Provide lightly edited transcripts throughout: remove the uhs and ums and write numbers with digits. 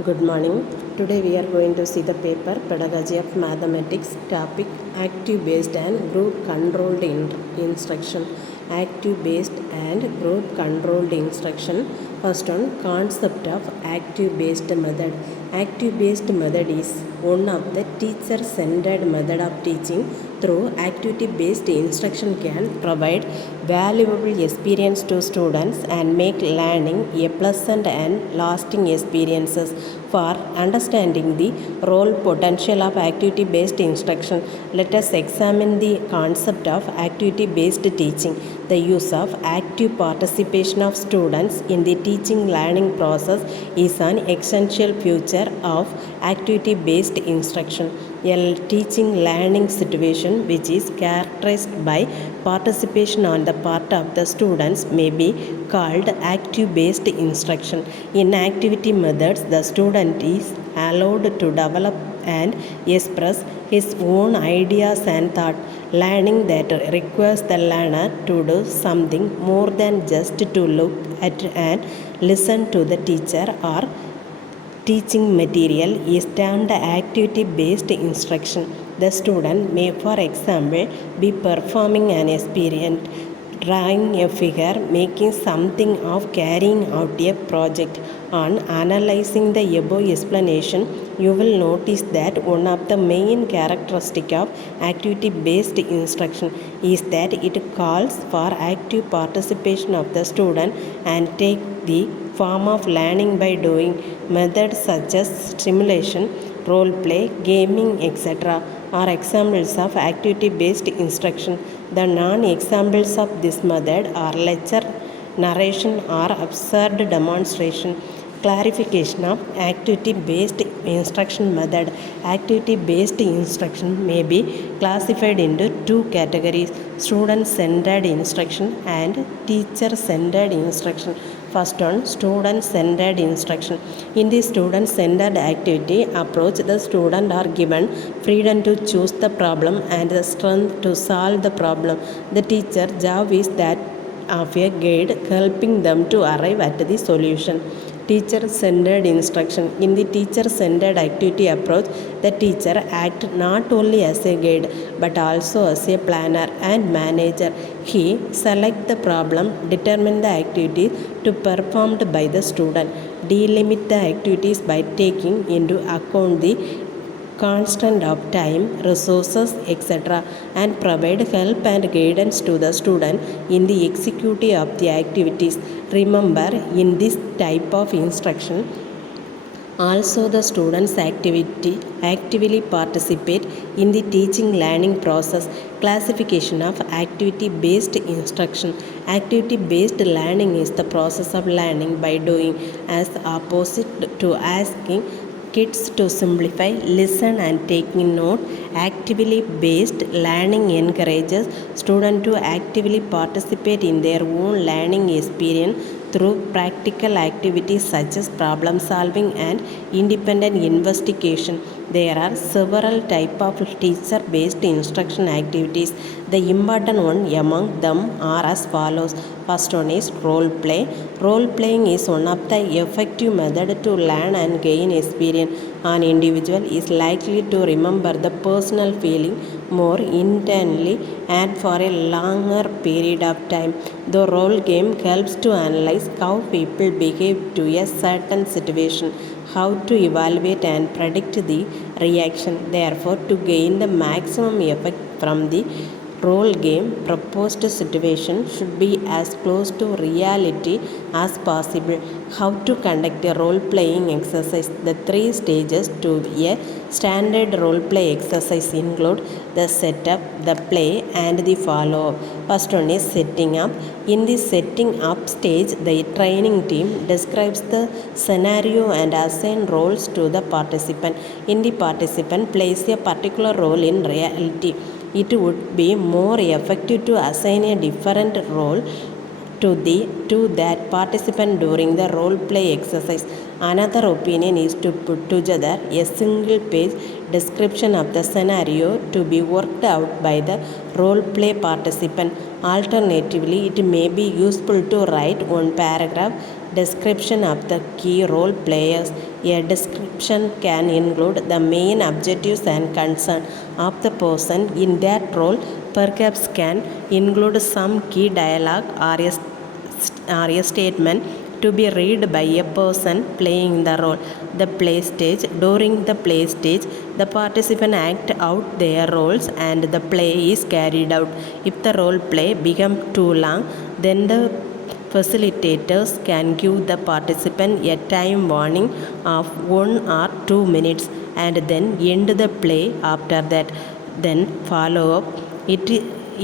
Good morning. Today we are going to see the paper Pedagogy of Mathematics, topic Active Based and Group Controlled Instruction. Active Based and Group Controlled Instruction. First one, concept of Active Based Method. Active Based Method is one of the teacher-centered method of teaching. Through activity-based instruction can provide valuable experience to students and make learning a pleasant and lasting experiences. For understanding the role potential of activity-based instruction, let us examine the concept of activity-based teaching. The use of active participation of students in the teaching learning process is an essential feature of activity-based instruction. A teaching learning situation which is characterized by participation on the part of the students may be called active based instruction. In activity methods, the student is allowed to develop and express his own ideas and thought. Learning that requires the learner to do something more than just to look at and listen to the teacher or teaching material is termed activity based instruction. The student may, for example, be performing an experiment, drawing a figure, making something of carrying out a project. On analyzing the above explanation, you will notice that one of the main characteristics of activity based instruction is that it calls for active participation of the student and take the form of learning by doing. Methods such as stimulation, role play, gaming, etc. are examples of activity based instruction. The non examples of this method are lecture, narration, or absurd demonstration. Clarification of activity based instruction method. Activity based instruction may be classified into two categories: student centered instruction and teacher centered instruction. First one, student centered instruction. In the student centered activity approach, the student are given freedom to choose the problem and the strength to solve the problem. The teacher job is that of a guide helping them to arrive at the solution. Teacher centered instruction. In the teacher centered activity approach, the teacher acts not only as a guide but also as a planner and manager. He selects the problem, determines the activities to performed by the student, delimit the activities by taking into account the constant of time, resources, etc., and provide help and guidance to the student in the execution of the activities. Remember, in this type of instruction, also the students actively participate in the teaching learning process. Classification of activity based instruction. Activity based learning is the process of learning by doing, as opposite to asking kids to simplify, listen and taking note. Actively based learning encourages students to actively participate in their own learning experience through practical activities such as problem solving and independent investigation. There are several types of teacher based instruction activities. The important one among them are as follows. First one is role play. Role playing is one of the effective methods to learn and gain experience. An individual is likely to remember the personal feeling more intently and for a longer period of time. The role game helps to analyze how people behave to a certain situation, how to evaluate and predict the reaction. Therefore, to gain the maximum effect from the role game, proposed situation should be as close to reality as possible. How to conduct a role playing exercise. The three stages to a standard role play exercise include the setup, the play, and the follow up. First one is setting up. In the setting up stage, the training team describes the scenario and assign roles to the participant. In the participant plays a particular role in reality. It would be more effective to assign a different role to that participant during the role play exercise. Another opinion is to put together a single page description of the scenario to be worked out by the role play participant. Alternatively, it may be useful to write one paragraph Description of the key role players. A description can include the main objectives and concern of the person in that role, perhaps can include some key dialogue or a statement to be read by a person playing the role. The play stage. During the play stage, the participant act out their roles and the play is carried out. If the role play becomes too long, then the facilitators can give the participant a time warning of 1 or 2 minutes and then end the play after that. Then follow up.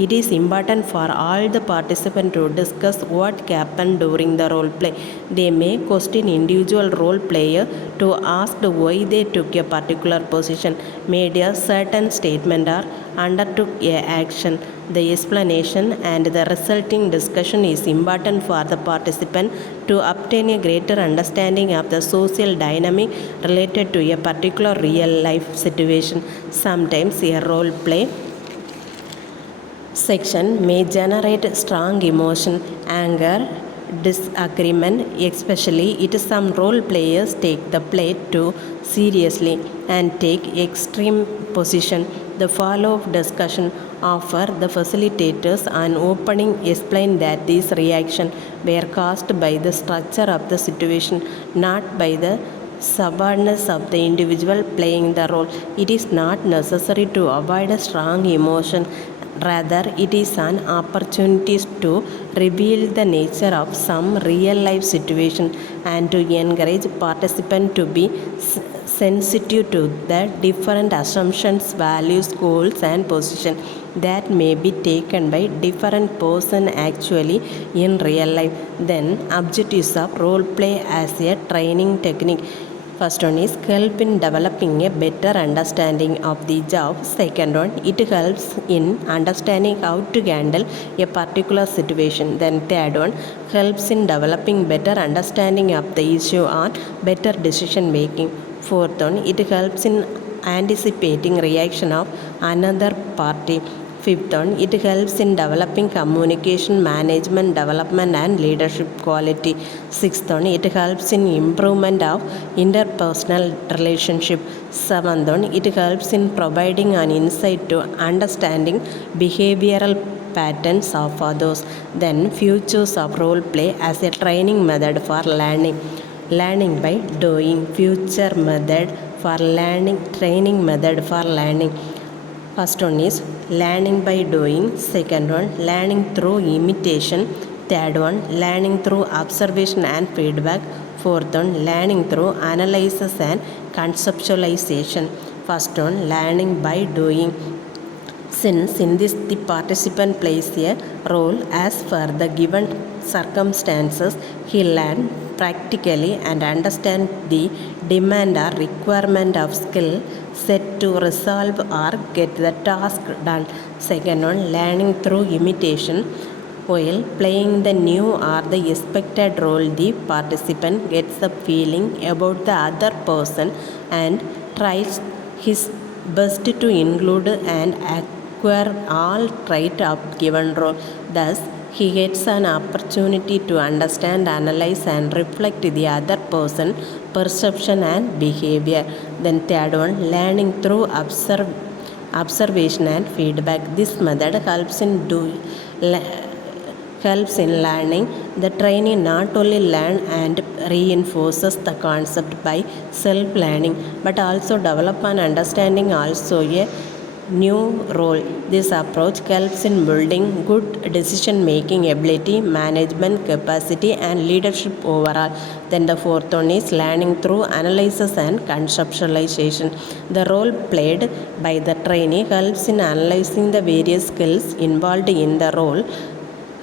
It is important for all the participants to discuss what happened during the role play. They may question individual role player to ask why they took a particular position, made a certain statement or undertook a action. The explanation and the resulting discussion is important for the participant to obtain a greater understanding of the social dynamic related to a particular real life situation. Sometimes a role play section may generate strong emotion, anger, disagreement, especially if some role players take the play too seriously and take extreme position. The follow-up discussion offer the facilitators an opening explain that these reactions were caused by the structure of the situation, not by the stubbornness of the individual playing the role. It is not necessary to avoid a strong emotion. Rather, it is an opportunity to reveal the nature of some real life situation and to encourage participants to be sensitive to the different assumptions, values, goals, and positions that may be taken by different person actually in real life. Then, objectives of role play as a training technique. First one is help in developing a better understanding of the job. Second one, it helps in understanding how to handle a particular situation. Then third one, helps in developing better understanding of the issue or better decision making. Fourth one, it helps in anticipating reaction of another party. Fifth one, it helps in developing communication, management, development and leadership quality. Sixth one, it helps in improvement of interpersonal relationship. Seventh one, it helps in providing an insight to understanding behavioral patterns of others. Then futures of role play as a training method for learning. Learning by doing. Future method for learning, training method for learning. First one is learning by doing. Second one, learning through imitation. Third one, learning through observation and feedback. Fourth one, learning through analysis and conceptualization. First one, learning by doing. Since in this the participant plays a role as per the given circumstances, he learns practically and understands the demand or requirement of skill set to resolve or get the task done. Second one, learning through imitation. While playing the new or the expected role, the participant gets the feeling about the other person and tries his best to include and acquire all traits of given role. Thus, he gets an opportunity to understand, analyze and reflect the other person perception and behavior. Then third one, learning through observation and feedback. This method helps in learning. The trainee not only learn and reinforces the concept by self-learning but also develop an understanding also a new role. This approach helps in building good decision making ability, management capacity and leadership overall. Then the fourth one is learning through analysis and conceptualization. The role played by the trainee helps in analyzing the various skills involved in the role,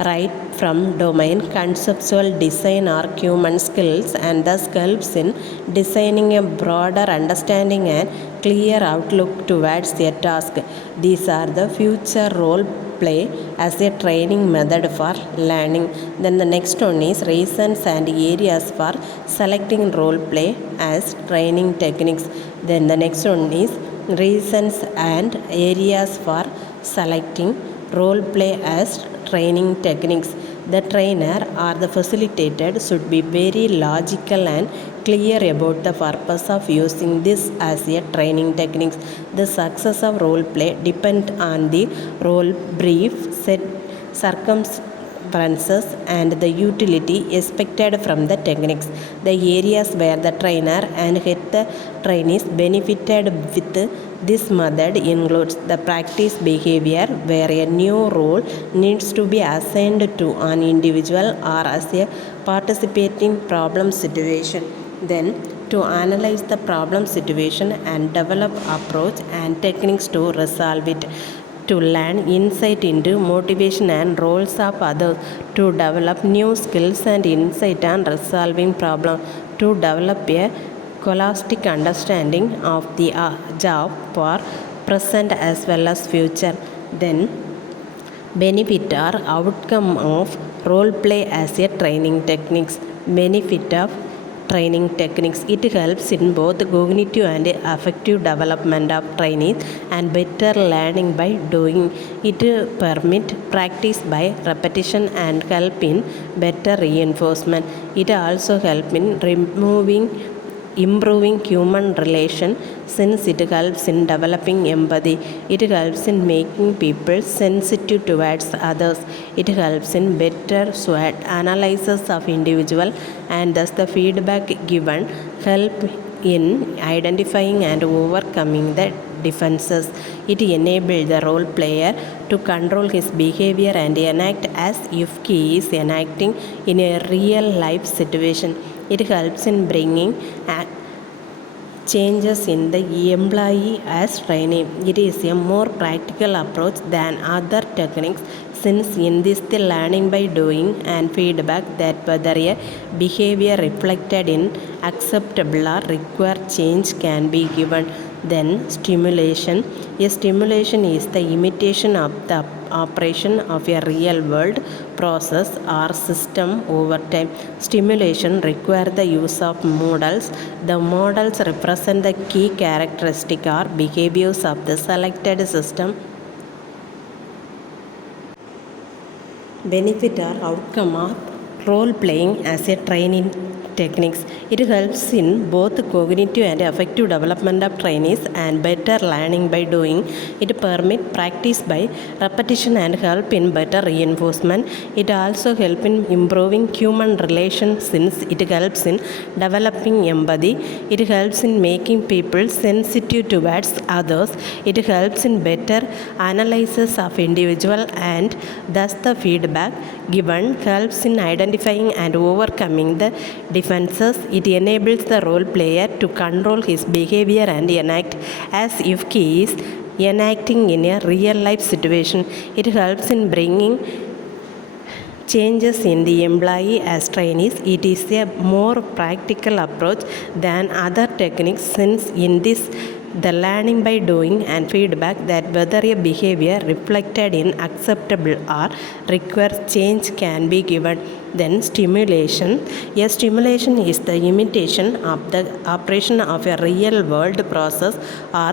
right from domain, conceptual design or human skills, and thus helps in designing a broader understanding and clear outlook towards a task. These are the future role play as a training method for learning. Then the next one is reasons and areas for selecting role play as training techniques. Then the next one is reasons and areas for selecting role play as training techniques. The trainer or the facilitator should be very logical and clear about the purpose of using this as a training technique. The success of role play depends on the role brief, set circumstances and the utility expected from the techniques. The areas where the trainer and the trainees benefited with this method includes the practice behavior where a new role needs to be assigned to an individual or as a participating problem situation. Then to analyze the problem situation and develop approach and techniques to resolve it. To learn insight into motivation and roles of others, to develop new skills and insight on resolving problems, to develop a holistic understanding of the job for present as well as future. Then benefit or outcome of role play as a training techniques. Benefit of training techniques. It helps in both cognitive and affective development of trainees and better learning by doing. It permit practice by repetition and help in better reinforcement. It also help in improving human relation since it helps in developing empathy. It helps in making people sensitive towards others. It helps in better SWOT analysis of individual and thus the feedback given help in identifying and overcoming the defenses. It enables the role player to control his behavior and enact as if he is enacting in a real life situation. It helps in bringing changes in the employee as trainee. It is a more practical approach than other techniques since in this the learning by doing and feedback that whether a behavior reflected in acceptable or required change can be given. Then stimulation. A stimulation is the imitation of the operation of a real world process or system over time. Stimulation requires the use of models. The models represent the key characteristics or behaviors of the selected system. Benefit or outcome of role playing as a training techniques. It helps in both cognitive and affective development of trainees and better learning by doing. It permits practice by repetition and help in better reinforcement. It also helps in improving human relations since it helps in developing empathy. It helps in making people sensitive towards others. It helps in better analysis of individual and thus the feedback given helps in identifying and overcoming the defenses. It enables the role player to control his behavior and enact as if he is enacting in a real life situation. It helps in bringing changes in the employee as trainees. It is a more practical approach than other techniques since in this the learning by doing and feedback that whether a behavior reflected in acceptable or requires change can be given. Then stimulation. A stimulation is the imitation of the operation of a real world process or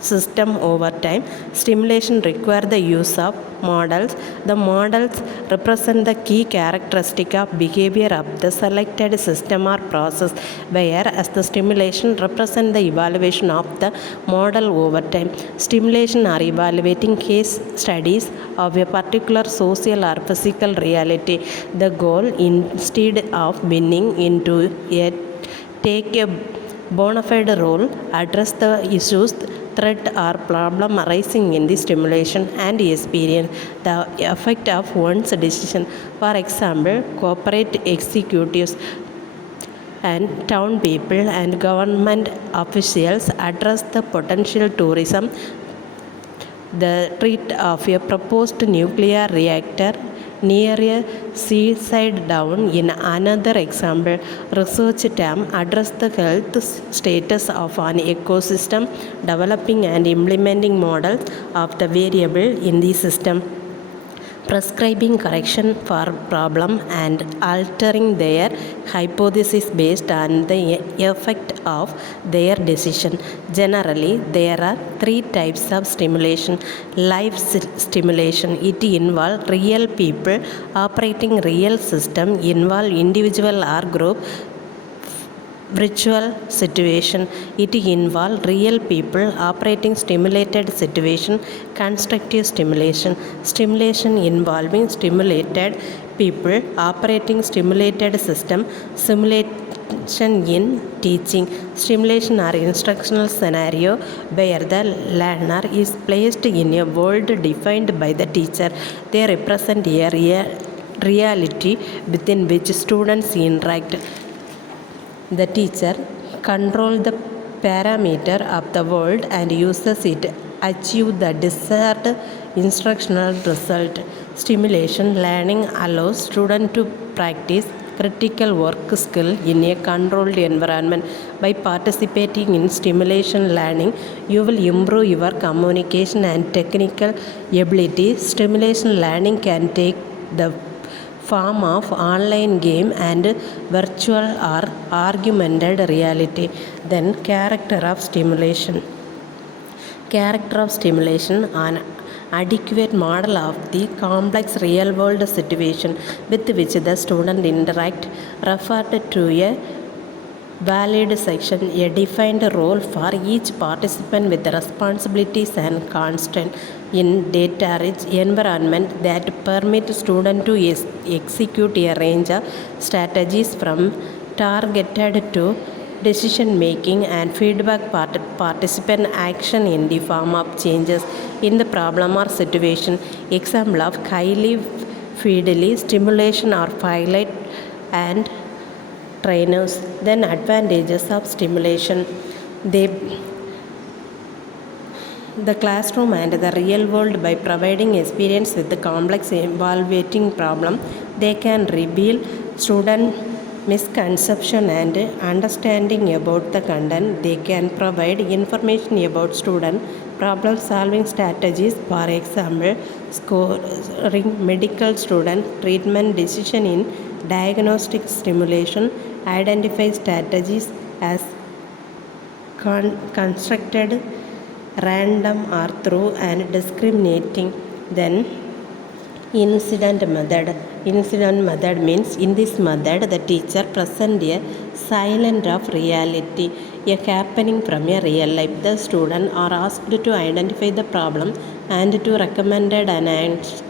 system over time. Stimulation requires the use of models. The models represent the key characteristic of behavior of the selected system or process, whereas the stimulation represents the evaluation of the model over time. Stimulation are evaluating case studies of a particular social or physical reality. The goal, instead of winning into a take a bona fide role, address the issues, threat or problem arising in the stimulation and experience the effect of one's decision. For example, corporate executives and town people and government officials address the potential tourism, the threat of a proposed nuclear reactor near a seaside town. In another example, research team address the health status of an ecosystem, developing and implementing models of the variable in the system. prescribing correction for problem and altering their hypothesis based on the effect of their decision. Generally, there are three types of stimulation. Live stimulation, it involves real people operating real system, involve individual or group. Virtual situation, it involves real people operating stimulated situation. Constructive stimulation, stimulation involving stimulated people operating stimulated system. Simulation in teaching, stimulation or instructional scenario where the learner is placed in a world defined by the teacher. They represent a reality within which students interact. The teacher controls the parameter of the world and uses it to achieve the desired instructional result. Stimulation learning allows students to practice critical work skill in a controlled environment. By participating in stimulation learning, you will improve your communication and technical ability. Stimulation learning can take the form of online game and virtual or augmented reality. Then character of stimulation. Character of stimulation, an adequate model of the complex real world situation with which the student interact, referred to a valid section, a defined role for each participant with responsibilities and constraints in data-rich environment that permit students to execute a range of strategies from targeted to decision making and feedback participant action in the form of changes in the problem or situation. Example of highly fidelity stimulation or pilot and trainers. Then advantages of stimulation, the classroom and the real world. By providing experience with the complex evaluating problem, they can reveal student misconception and understanding about the content. They can provide information about student problem solving strategies, for example scoring medical student treatment decision. In diagnostic stimulation, identify strategies as constructed random or through and discriminating. Then incident method. Incident method means in this method the teacher presents a silent of reality, a happening from a real life. The students are asked to identify the problem and to recommend an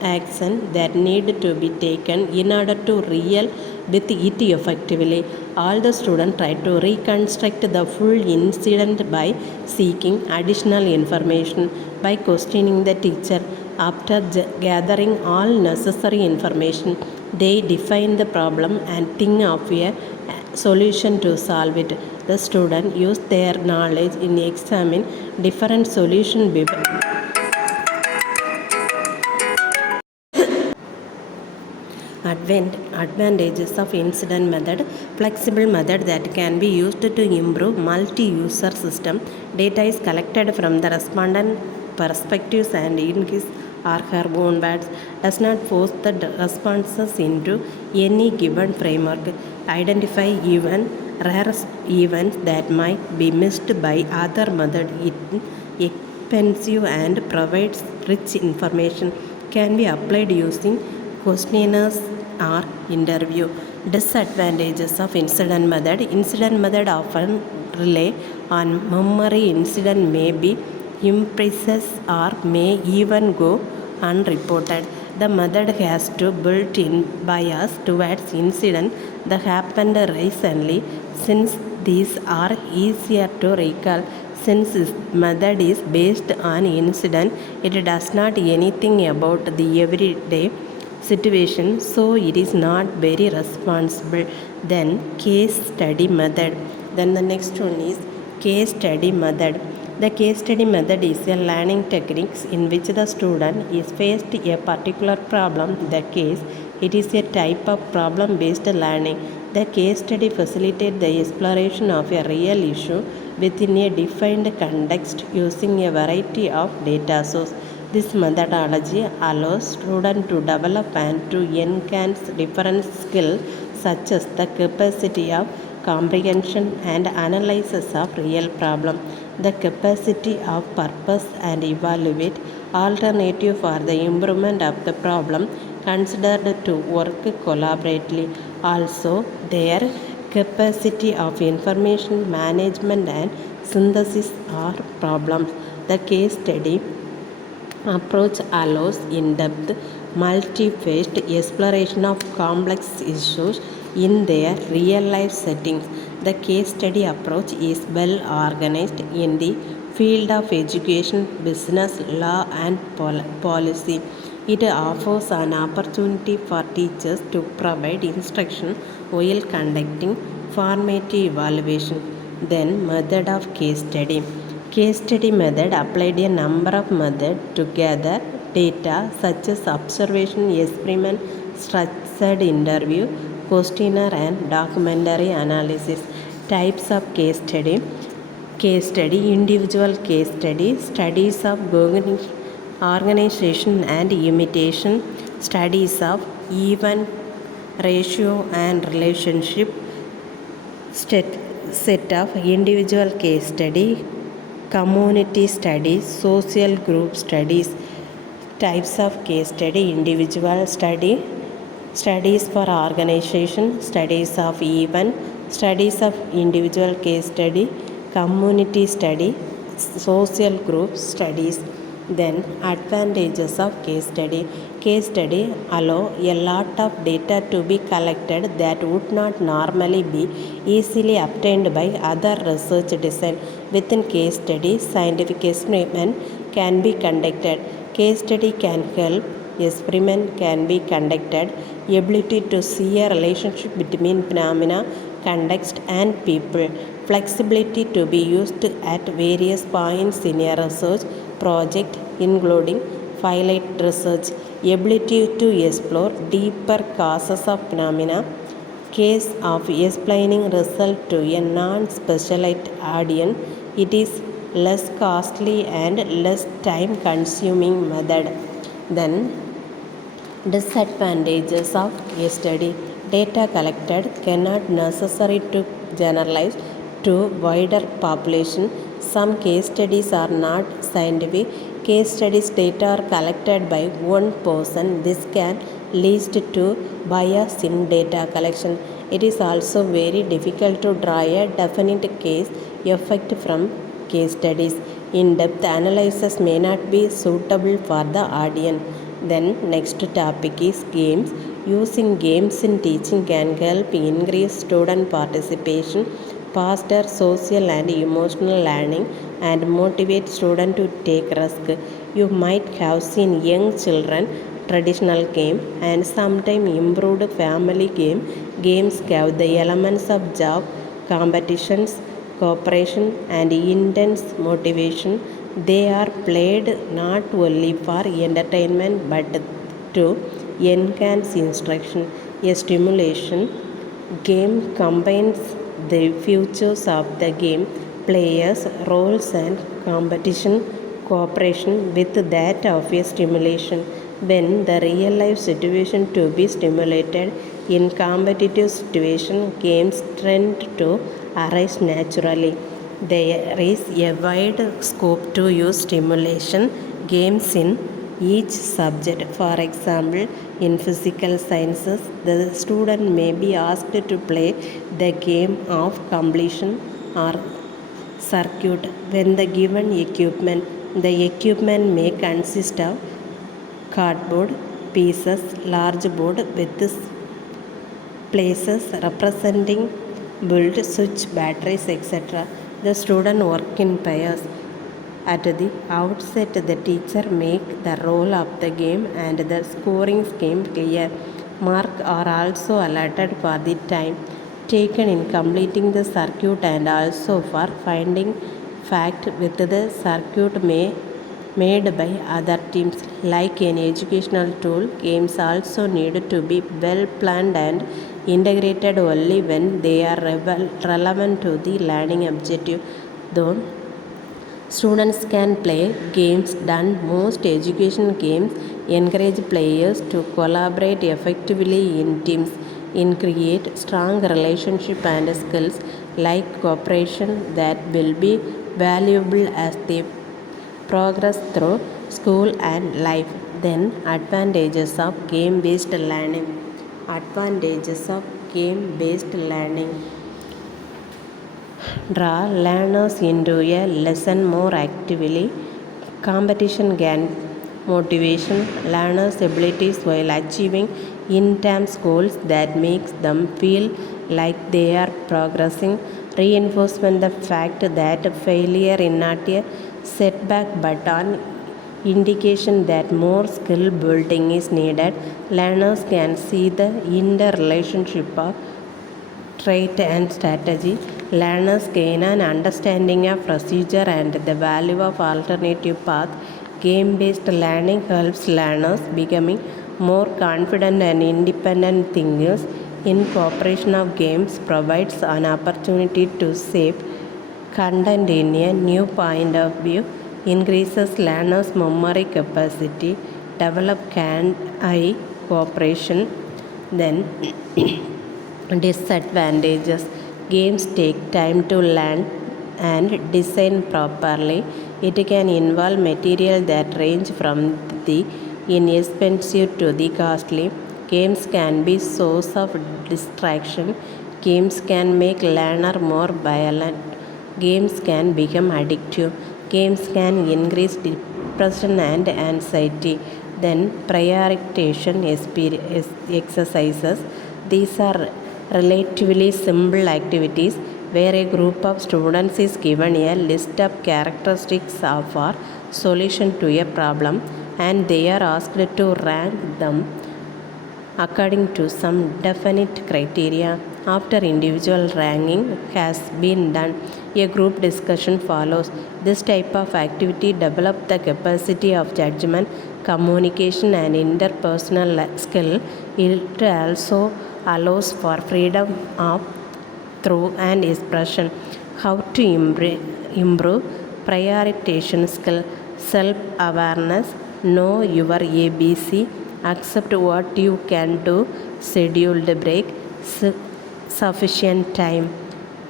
action that need to be taken in order to deal with it effectively. All the students try to reconstruct the full incident by seeking additional information, by questioning the teacher. After gathering all necessary information, they define the problem and think of a solution to solve it. The student use their knowledge in examine different solutions. Advantages of incident method. Flexible method that can be used to improve multi-user system. Data is collected from the respondent perspectives and in his or her own words, does not force the responses into any given framework. Identify even rare events that might be missed by other method. It expensive and provides rich information. Can be applied using questionnaires or interview. Disadvantages of incident method. Incident method often rely on memory. Incident may be imprecise or may even go unreported. The method has to built-in bias towards incidents that happened recently, since these are easier to recall. Since this method is based on incident, it does not anything about the everyday situation, so it is not very responsible. Then case study method. Then the next one is case study method. The case study method is a learning technique in which the student is faced a particular problem. The case, it is a type of problem-based learning. The case study facilitates the exploration of a real issue within a defined context using a variety of data sources. This methodology allows students to develop and to enhance different skills such as the capacity of comprehension and analysis of real problem, the capacity of purpose and evaluate alternative for the improvement of the problem considered to work collaboratively. Also, their capacity of information management and synthesis are problems. The case study approach allows in-depth, multi-phased exploration of complex issues in their real-life settings. The case study approach is well organized in the field of education, business, law, and policy. It offers an opportunity for teachers to provide instruction while conducting formative evaluation. Then, method of case study. Case study method applied a number of methods to gather data such as observation, experiment, structured interview, questionnaire, and documentary analysis. Types of case study. Case study, individual case study, studies of organization and imitation, studies of event ratio and relationship, set of individual case study, community studies, social group studies. Types of case study, individual study, studies for organization, studies of event, studies of individual case study, community study, social group studies. Then advantages of case study. Case study allow a lot of data to be collected that would not normally be easily obtained by other research design. Within case study, scientific experiment can be conducted. Case study can help experiment can be conducted. Ability to see a relationship between phenomena, context, and people. Flexibility to be used at various points in a research project, including finite research. Ability to explore deeper causes of phenomena. Case of explaining result to a non-specialized audience, it is less costly and less time-consuming method. Then disadvantages of case study. Data collected cannot necessarily to generalize to wider population. Some case studies are not scientific. Case studies data are collected by one person. This can lead to bias in data collection. It is also very difficult to draw a definite case effect from case studies. In-depth analysis may not be suitable for the audience. Then next topic is games. Using games in teaching can help increase student participation, foster social and emotional learning, and motivate students to take risk. You might have seen young children traditional game and sometimes improved family games have the elements of job, competitions, cooperation, and intense motivation. They are played not only for entertainment but to enhance instruction. A stimulation game combines the features of the game, players, roles, and competition cooperation with that of a stimulation. When the real life situation to be stimulated in competitive situation, games tend to arise naturally. There is a wide scope to use stimulation games in each subject. For example, in physical sciences, the student may be asked to play the game of completion or circuit when the given equipment. The equipment may consist of cardboard pieces, large board with places representing build, switch, batteries, etc. The student work in pairs. At the outset, the teacher make the role of the game and the scoring scheme clear. Marks are also allotted for the time taken in completing the circuit and also for finding fact with the circuit made by other teams. Like an educational tool, games also need to be well planned and integrated only when they are relevant to the learning objective. Though Students can play games done. Most education games encourage players to collaborate effectively in teams and create strong relationships and skills like cooperation that will be valuable as they progress through school and life. Then advantages of game-based learning. Advantages of game-based learning. Draw learners into a lesson more actively. Competition gain motivation learners' abilities while achieving in-terms goals that makes them feel like they are progressing. Reinforcement the fact that failure is not a setback but an indication that more skill building is needed. Learners can see the interrelationship of trait and strategy. Learners gain an understanding of procedure and the value of alternative path. Game-based learning helps learners becoming more confident and independent thinkers. Incorporation of games provides an opportunity to shape content in a new point of view, increases learners' memory capacity, develop hand-eye cooperation. Then disadvantages. Games take time to learn and design properly. It can involve material that range from the inexpensive to the costly. Games can be source of distraction. Games can make learner more violent. Games can become addictive. Games can increase depression and anxiety. Then prioritization exercises. These are relatively simple activities where a group of students is given a list of characteristics of a solution to a problem and they are asked to rank them according to some definite criteria. After individual ranking has been done, a group discussion follows. This type of activity develops the capacity of judgment, communication and interpersonal skill. It also allows for freedom of thought and expression. How to improve prioritization skill, self-awareness, know your ABC, accept what you can do, scheduled break, sufficient time.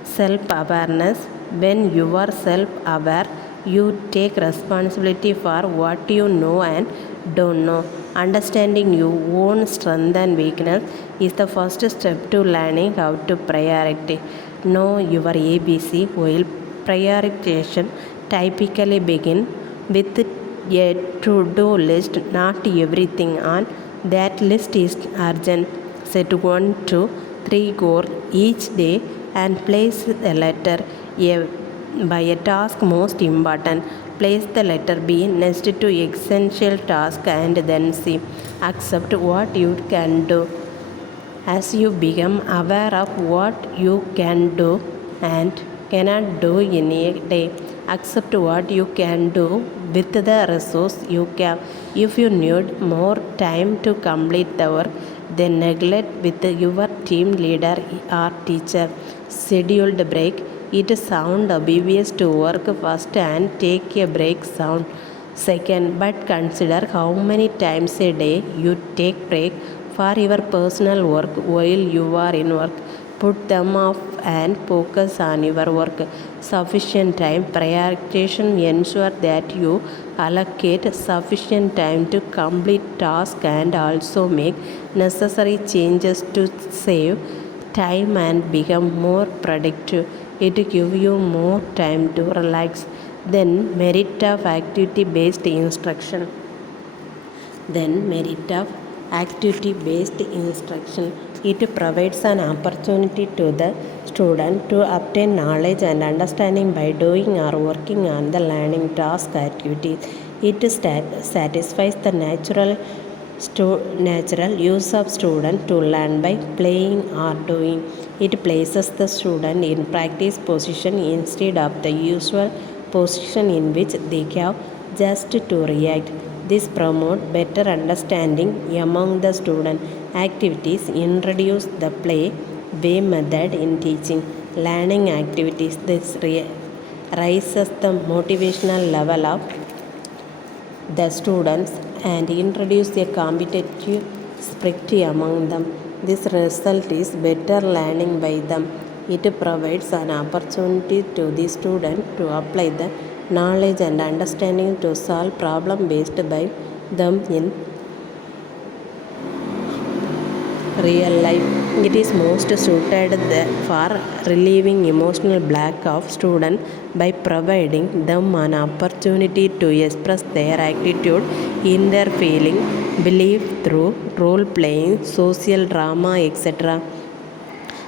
Self-awareness. When you are self-aware, you take responsibility for what you know and don't know. Understanding your own strength and weakness is the first step to learning how to prioritize. Know your ABC. While prioritization typically begin with a to-do list, not everything on that list is urgent. Set 1 to 3 goals each day and place the letter A by a task most important. Place the letter B next to essential task and then C. Accept what you can do. As you become aware of what you can do and cannot do in a day, accept what you can do with the resource you have. If you need more time to complete the work, then neglect with your team leader or teacher. Scheduled break. It sounds obvious to work first and take a break sound second, but consider how many times a day you take break for your personal work while you are in work. Put them off and focus on your work. Sufficient time. Prioritization ensure that you allocate sufficient time to complete tasks and also make necessary changes to save time and become more productive. It gives you more time to relax. Then merit of activity-based instruction. It provides an opportunity to the student to obtain knowledge and understanding by doing or working on the learning task activities. It satisfies the natural use of student to learn by playing or doing. It places the student in practice position instead of the usual position in which they have just to react. This promotes better understanding among the student. Activities introduce the play way method in teaching learning activities. This raises the motivational level of the students and introduce a competitive spirit among them. This result is better learning by them. It provides an opportunity to the student to apply the knowledge and understanding to solve problem based by them in real life. It is most suited for relieving emotional block of students by providing them an opportunity to express their attitude in their feeling, belief through role playing, social drama, etc.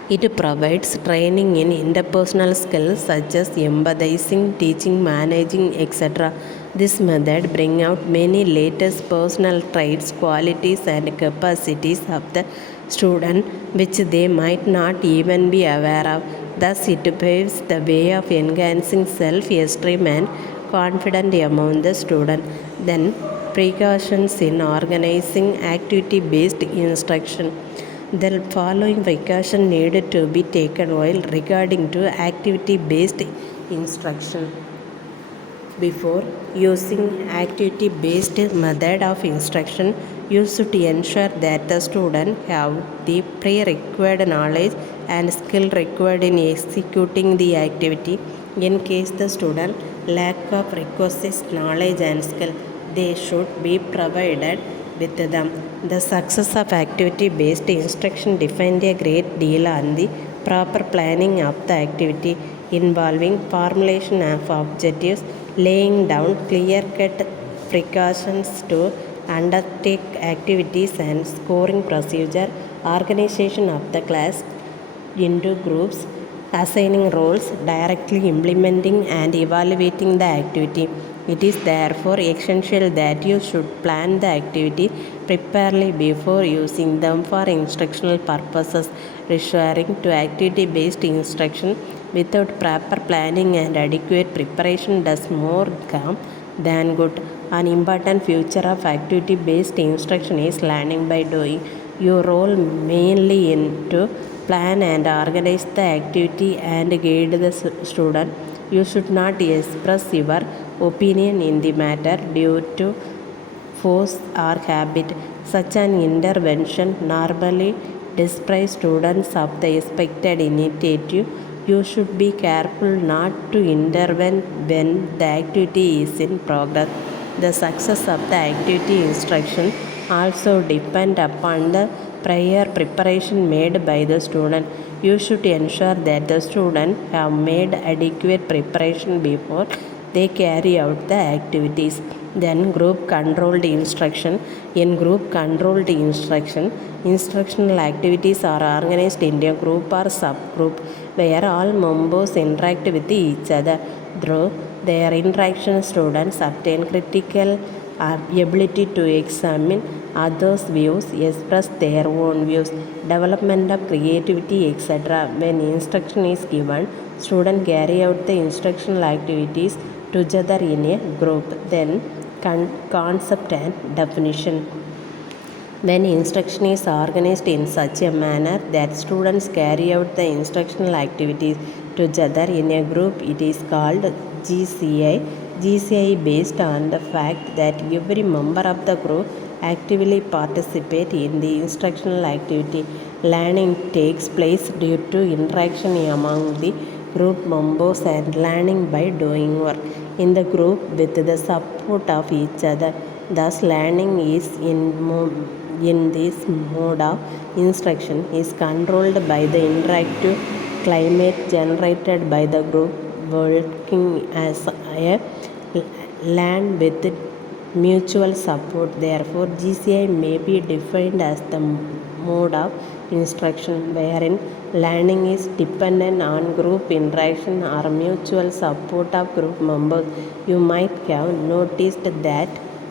It provides training in interpersonal skills such as empathizing, teaching, managing, etc. This method brings out many latest personal traits, qualities, and capacities of the student which they might not even be aware of. Thus, it paves the way of enhancing self-esteem and confidence among the student. Then, precautions in organizing activity-based instruction. The following precaution needed to be taken while regarding to activity-based instruction. Before using activity-based method of instruction, you should ensure that the student have the pre-required knowledge and skill required in executing the activity. In case the student lack of requisite knowledge and skill, they should be provided with them. The success of activity-based instruction depends a great deal on the proper planning of the activity involving formulation of objectives, laying down clear-cut precautions to undertake activities and scoring procedure, organization of the class into groups, assigning roles, directly implementing and evaluating the activity. It is therefore essential that you should plan the activity properly before using them for instructional purposes. Referring to activity-based instruction without proper planning and adequate preparation does more harm than good. An important feature of activity-based instruction is learning by doing. Your role mainly into plan and organize the activity and guide the student. You should not express your opinion in the matter due to force or habit. Such an intervention normally deprives students of the expected initiative. You should be careful not to intervene when the activity is in progress. The success of the activity instruction also depends upon the prior preparation made by the student. You should ensure that the student have made adequate preparation before they carry out the activities. Then group controlled instruction. In group controlled instruction, instructional activities are organized into a group or subgroup where all members interact with each other. Through their interaction, students obtain critical ability to examine others' views, express their own views, development of creativity, etc. When instruction is given, students carry out the instructional activities together in a group. Then concept and definition. When instruction is organized in such a manner that students carry out the instructional activities together in a group, it is called GCI. GCI based on the fact that every member of the group actively participate in the instructional activity. Learning takes place due to interaction among the group members and learning by doing work in the group with the support of each other. Thus, learning is in this mode of instruction is controlled by the interactive climate generated by the group working as a land with mutual support. Therefore, GCI may be defined as the mode of instruction wherein learning is dependent on group interaction or mutual support of group members. You might have noticed that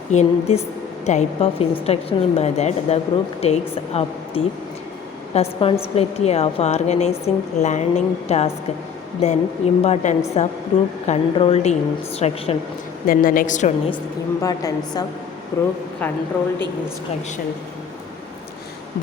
in this type of instructional method, the group takes up the responsibility of organizing learning tasks. Then importance of group controlled instruction. Then the next one is importance of group controlled instruction.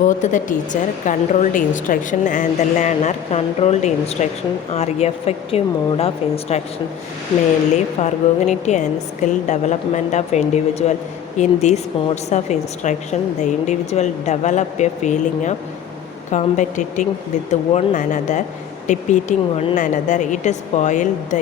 Both the teacher controlled instruction and the learner controlled instruction are effective mode of instruction mainly for cognitive and skill development of individual. In these modes of instruction, the individual develop a feeling of competing with one another, defeating one another. It spoils the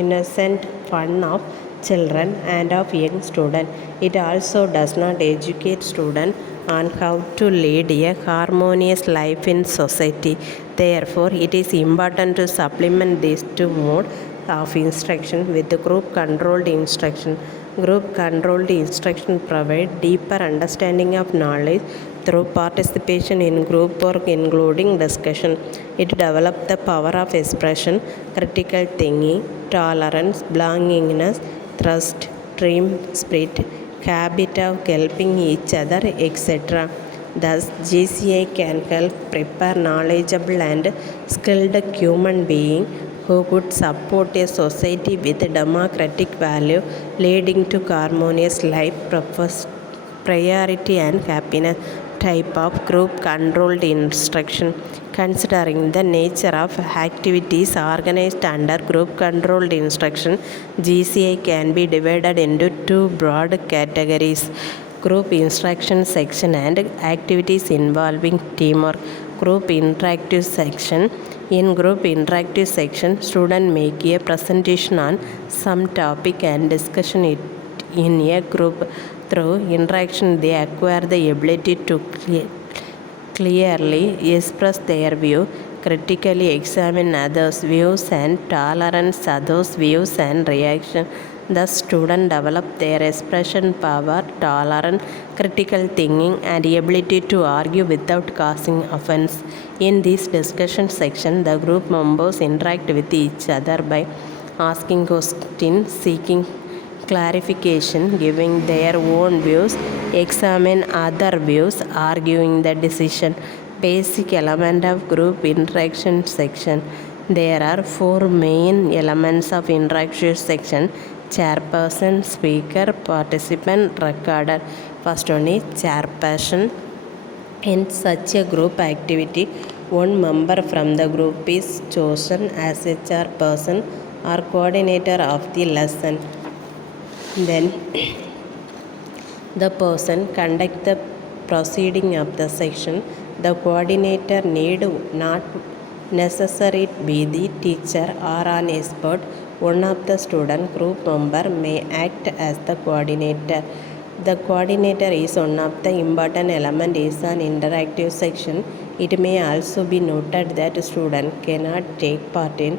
innocent fun of children and of young students. It also does not educate students on how to lead a harmonious life in society. Therefore, it is important to supplement these two modes of instruction with group controlled instruction. Group controlled instruction provides deeper understanding of knowledge through participation in group work including discussion. It develops the power of expression, critical thinking, tolerance, belongingness, trust, team spirit, habit of helping each other, etc. Thus, GCI can help prepare knowledgeable and skilled human beings who could support a society with democratic value, leading to harmonious life, priority and happiness. Type of group controlled instruction. Considering the nature of activities organized under group controlled instruction, GCI can be divided into two broad categories: group instruction section and activities involving teamwork. Group interactive section. In group interactive section, students make a presentation on some topic and discussion it in a group. Through interaction, they acquire the ability to clearly express their view, critically examine others' views, and tolerance others' views and reaction. Thus, students develop their expression power, tolerance, critical thinking, and ability to argue without causing offense. In this discussion section, the group members interact with each other by asking questions, seeking clarification, giving their own views, examine other views, arguing the decision. Basic element of group interaction section. There are four main elements of interaction section: chairperson, speaker, participant, recorder. First one is chairperson. In such a group activity, one member from the group is chosen as a chairperson or coordinator of the lesson. Then the person conduct the proceeding of the section. The coordinator need not necessarily be the teacher or an expert. One of the student group member may act as the coordinator. The coordinator is one of the important element is an interactive section. It may also be noted that student cannot take part in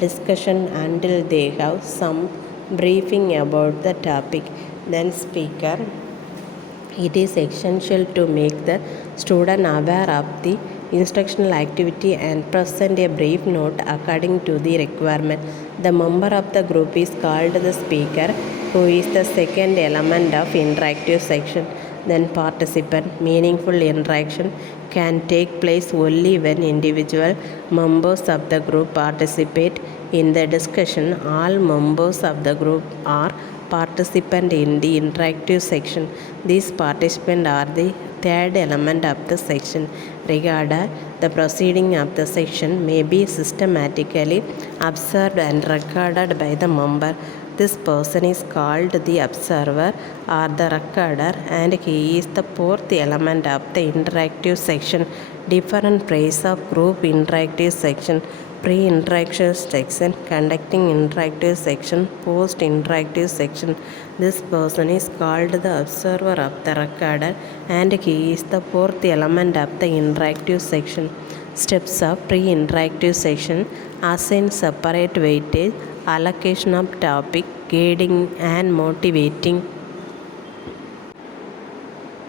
discussion until they have some briefing about the topic. Then speaker. It is essential to make the student aware of the instructional activity and present a brief note according to the requirement. The member of the group is called the speaker, who is the second element of interactive section. Then participant. Meaningful interaction can take place only when individual members of the group participate in the discussion. All members of the group are participant in the interactive section. These participants are the third element of the section. Recorder. The proceeding of the section may be systematically observed and recorded by the member. This person is called the observer or the recorder, and he is the fourth element of the interactive section. Different phrase of group interactive section. Pre-interaction section, conducting interactive section, post-interactive section. This person is called the observer of the recorder, and he is the fourth element of the interactive section. Steps of pre-interactive section. Assign separate weightage, allocation of topic, guiding and motivating.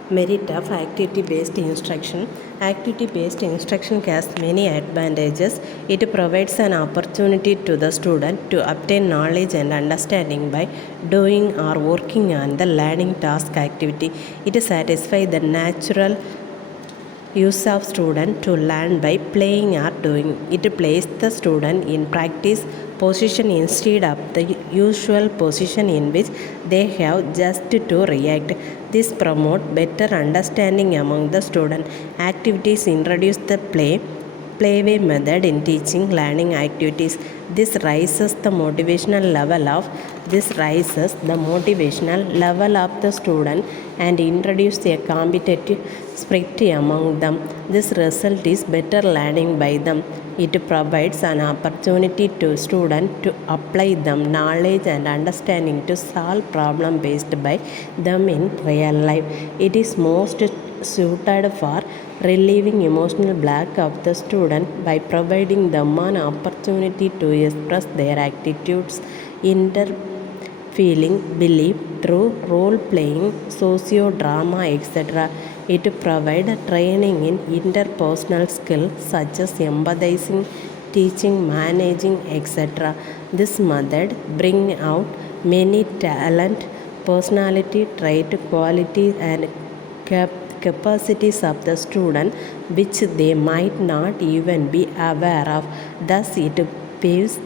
Merit of activity-based instruction. Activity-based instruction has many advantages. It provides an opportunity to the student to obtain knowledge and understanding by doing or working on the learning task activity. It satisfies the natural use of student to learn by playing or doing. It places the student in practice position instead of the usual position in which they have just to react. This promotes better understanding among the student. Activities introduce the playway method in teaching learning activities. This raises the motivational level of the student and introduce a competitive spirit among them. This result is better learning by them. It provides an opportunity to students to apply them knowledge and understanding to solve problem based by them in real life. It is most suited for relieving emotional block of the student by providing them an opportunity to express their attitudes, inner feeling, belief through role playing, socio-drama, etc. It provides training in interpersonal skills such as empathizing, teaching, managing, etc. This method brings out many talent, personality trait, qualities and capacities of the student which they might not even be aware of. Thus it paves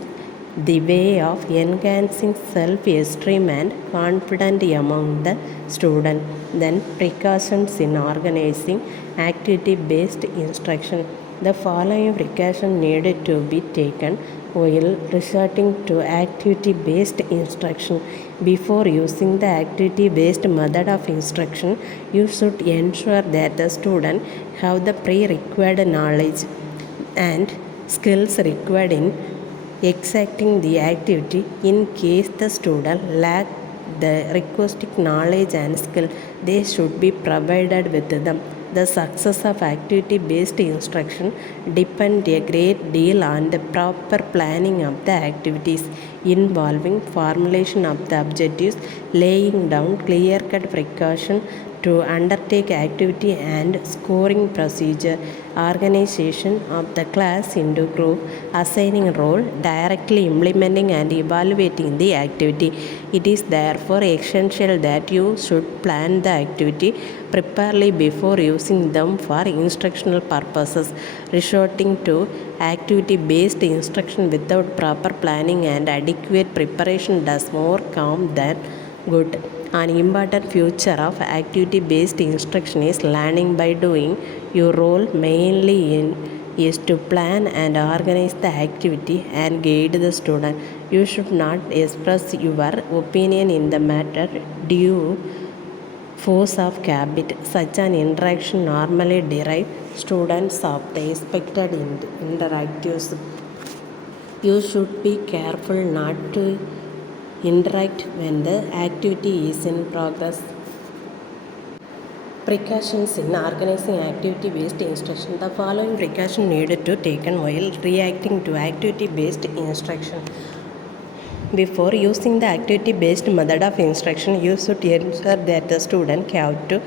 the way of enhancing self-esteem and confidence among the student. Then precautions in organizing activity-based instruction. The following precautions needed to be taken while resorting to activity-based instruction. Before using the activity-based method of instruction, you should ensure that the student have the pre-required knowledge and skills required in exacting the activity. In case the student lack the requisite knowledge and skill, they should be provided with them. The success of activity-based instruction depends a great deal on the proper planning of the activities involving formulation of the objectives, laying down clear-cut precaution to undertake activity and scoring procedure, organization of the class into group, assigning role, directly implementing and evaluating the activity. It is therefore essential that you should plan the activity properly before using them for instructional purposes. Resorting to activity-based instruction without proper planning and adequate preparation does more harm than good. An important feature of activity-based instruction is learning by doing. Your role mainly is to plan and organize the activity and guide the student. You should not express your opinion in the matter due force of habit. Such an interaction normally derives students of the expected interactives. You should be careful not to interact when the activity is in progress. Precautions in organizing activity-based instruction. The following precaution needed to taken while reacting to activity-based instruction. Before using the activity-based method of instruction, you should ensure that the student have to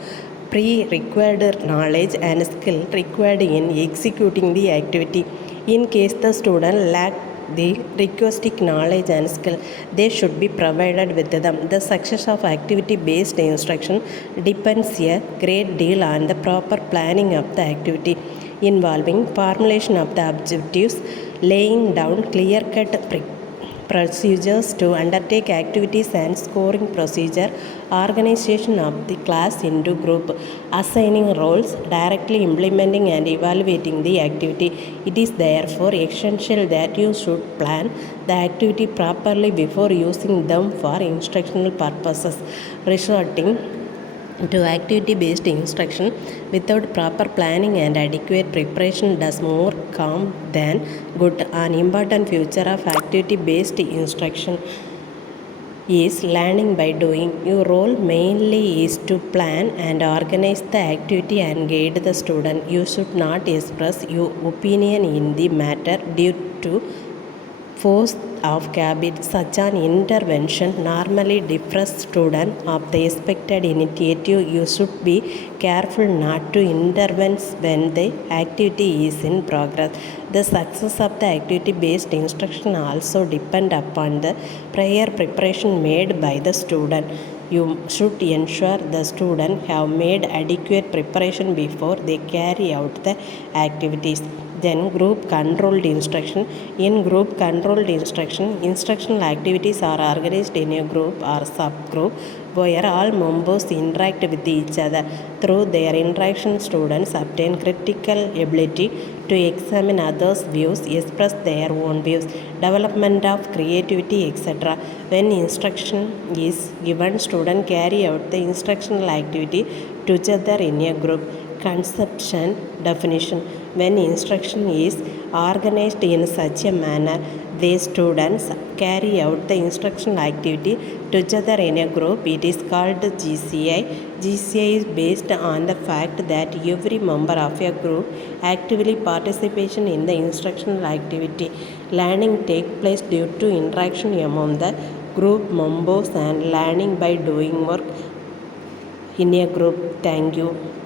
pre-required knowledge and skill required in executing the activity. In case the student lack the requisite knowledge and skill, they should be provided with them. The success of activity-based instruction depends a great deal on the proper planning of the activity involving formulation of the objectives, laying down clear-cut procedures to undertake activities and scoring procedure, organization of the class into group, assigning roles, directly implementing and evaluating the activity. It is therefore essential that you should plan the activity properly before using them for instructional purposes. Resorting to activity-based instruction without proper planning and adequate preparation does more harm than good. An important feature of activity-based instruction is learning by doing. Your role mainly is to plan and organize the activity and guide the student. You should not express your opinion in the matter due to force of habit. Such an intervention normally deprives students of the expected initiative. You should be careful not to intervene when the activity is in progress. The success of the activity-based instruction also depends upon the prior preparation made by the student. You should ensure the students have made adequate preparation before they carry out the activities. Then group controlled instruction. In group controlled instruction, instructional activities are organized in a group or subgroup where all members interact with each other. Through their interaction, students obtain critical ability to examine others' views, express their own views, development of creativity, etc. When instruction is given, students carry out the instructional activity together in a group. Conception definition. When instruction is organized in such a manner, the students carry out the instructional activity together in a group. It is called GCI. GCI is based on the fact that every member of a group actively participation in the instructional activity. Learning takes place due to interaction among the group members and learning by doing work in a group. Thank you.